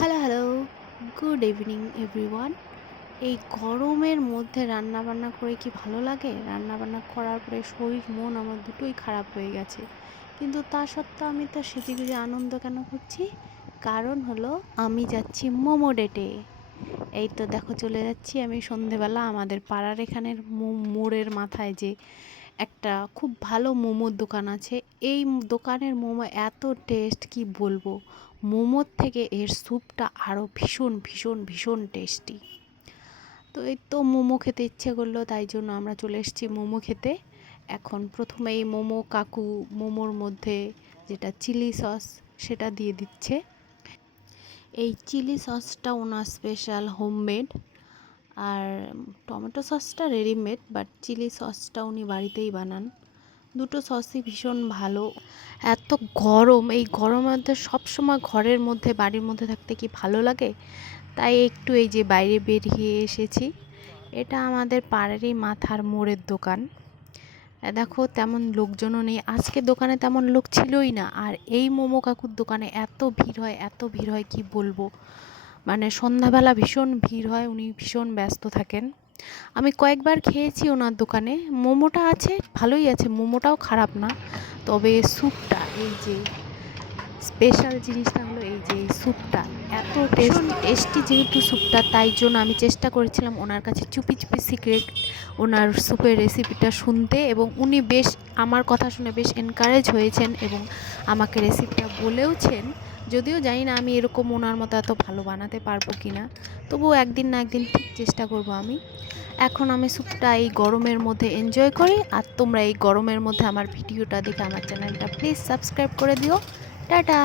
Hello, hello. Good evening everyone. এই গরমের মধ্যে রান্নাবান্না করে কি ভালো লাগে? রান্নাবান্না করার পরে শরীর মন আমার দুটোই খারাপ হয়ে গেছে। কিন্তু তা সত্ত্বেও আমি তো সেজেগুজে আনন্দ কেন করছি? কারণ হলো আমি যাচ্ছি মোমো ডেটে। এই তো দেখো চলে যাচ্ছি আমি সন্ধেবেলা আমাদের পাড়ার এখানের মোড়ের মাথায় যে একটা খুব ভালো মোমোর দোকান আছে। এই দোকানের মোমো এত টেস্ট কি বলবো। মোমোর থেকে এর স্যুপটা আরও ভীষণ ভীষণ ভীষণ টেস্টি। তো এই তো মোমো খেতে ইচ্ছে করলো, তাই জন্য আমরা চলে এসেছি মোমো খেতে। এখন প্রথমেই মোমো কাকু মোমোর মধ্যে যেটা চিলি সস সেটা দিয়ে দিচ্ছে। এই চিলি সসটা ওনার স্পেশাল হোমমেড, আর টমেটো সসটা রেডিমেড, বাট চিলি সসটা উনি বাড়িতেই বানান। দুটো সসই ভীষণ ভালো। এত গরম, এই গরমের মধ্যে সবসময় ঘরের মধ্যে বাড়ির মধ্যে থাকতে কি ভালো লাগে, তাই একটু এই যে বাইরে বেরিয়ে এসেছি। এটা আমাদের পাড়ারই মাথার মোড়ের দোকান। দেখো তেমন লোকজনও নেই আজকে, দোকানে তেমন লোক ছিলই না। আর এই মোমো কাকুর দোকানে এত ভিড় হয়, এত ভিড় হয় কি বলবো। মানে সন্ধ্যাবেলা ভীষণ ভিড় হয়, উনি ভীষণ ব্যস্ত থাকেন। আমি কয়েকবার খেয়েছি ওনার দোকানে, মোমোটা আছে ভালোই আছে, মোমোটাও খারাপ না। তবে স্যুপটা, এই যে স্পেশাল জিনিসটা হলো এই যে এই স্যুপটা এত টেস্টি, যেহেতু স্যুপটা, তাই জন্য আমি চেষ্টা করেছিলাম ওনার কাছে চুপি চুপি সিক্রেট ওনার স্যুপের রেসিপিটা শুনতে, এবং উনি বেশ আমার কথা শুনে বেশ এনকারেজ হয়েছেন এবং আমাকে রেসিপিটা বলেওছেন। যদিও জানি না আমি এরকম ওনার মতো এত ভালো বানাতে পারবো কি না, তবুও একদিন না একদিন ঠিক চেষ্টা করব আমি। এখন আমি স্যুপটা এই গরমের মধ্যে এনজয় করি, আর তোমরা এই গরমের মধ্যে আমার ভিডিওটা দেখে আমার চ্যানেলটা প্লিজ সাবস্ক্রাইব করে দিও। টাটা।